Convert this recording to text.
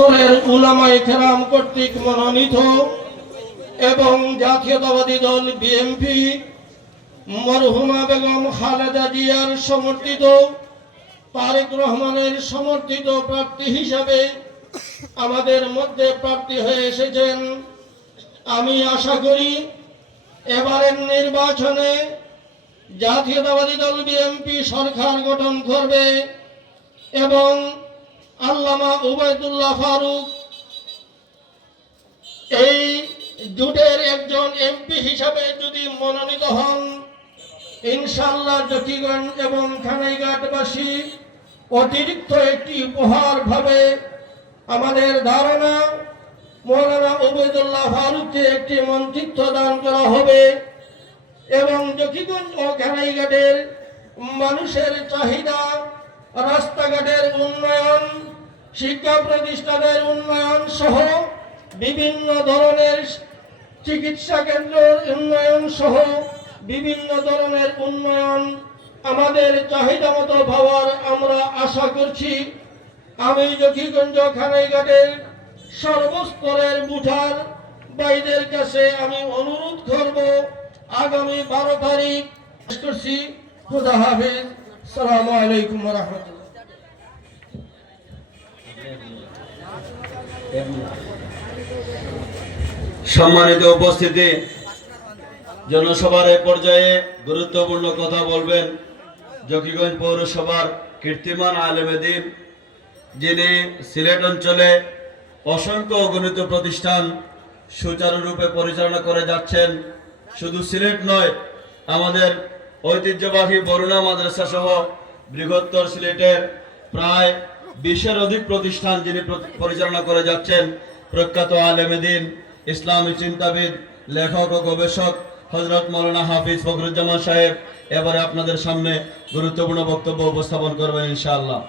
স্তরের উলামায়ে কেরাম কর্তৃক মনোনীত এবং জাতীয়তাবাদী দল বিএনপি মরহুমা বেগম খালেদা জিয়ার সমর্থিত তারেক রহমানের সমর্থিত প্রার্থী হিসাবে আমাদের মধ্যে প্রার্থী হয়ে এসেছেন। আমি আশা করি এবারের নির্বাচনে জাতীয়তাবাদী দল বিএনপি সরকার গঠন করবে এবং আল্লামা উবাইদুল্লাহ ফারুক এই জোটের একজন এমপি হিসাবে যদি মনোনীত হন, ইনশাআল্লাহ জকিগঞ্জ এবং থানাইঘাটবাসী অতিরিক্ত একটি উপহার ভাবে আমাদের ধারণা মৌলানা উবাইদুল্লাহ ফারুককে একটি মন্ত্রিত্ব দান করা হবে এবং জকিগঞ্জ ও থানাইঘাটের মানুষের চাহিদা, রাস্তাঘাটের উন্নয়ন, শিক্ষা প্রতিষ্ঠানের উন্নয়ন সহ বিভিন্ন ধরনের চিকিৎসা কেন্দ্রের উন্নয়ন সহ বিভিন্ন ধরনের উন্নয়ন আমাদের চাহিদা মতো পাওয়ার আমরা আশা করছি। আমি জকিগঞ্জ খানাইঘাটের সর্বস্তরের ভোটার ভাইদের কাছে আমি অনুরোধ করব, আগামী 12 তারিখ করছি। খুদা হাফেজ। আসসালামু আলাইকুম ওয়া রাহমাতুল্লাহ। সম্মানিত উপস্থিতি, জনসভার এই পর্যায়ে গুরুত্বপূর্ণ কথা বলবেন জকিগঞ্জ পৌরসভার কীর্তিমান আলেমে দ্বীন, যিনি সিলেট অঞ্চলে অসংখ্য অগণিত প্রতিষ্ঠান সুচারুরূপে পরিচালনা করে যাচ্ছেন। শুধু সিলেট নয়, আমাদের ঐতিহ্যবাহী বরুণা মাদ্রাসা সহ বৃহত্তর সিলেটের প্রায় 20-এর অধিক প্রতিষ্ঠান যিনি পরিচালনা করে যাচ্ছেন। প্রখ্যাত আলেমে দ্বীন, ইসলামী চিন্তাবিদ, লেখক ও গবেষক হযরত মাওলানা হাফিজ ফখরুজ্জামান সাহেব এবারে আপনাদের সামনে গুরুত্বপূর্ণ বক্তব্য উপস্থাপন করবেন ইনশাআল্লাহ।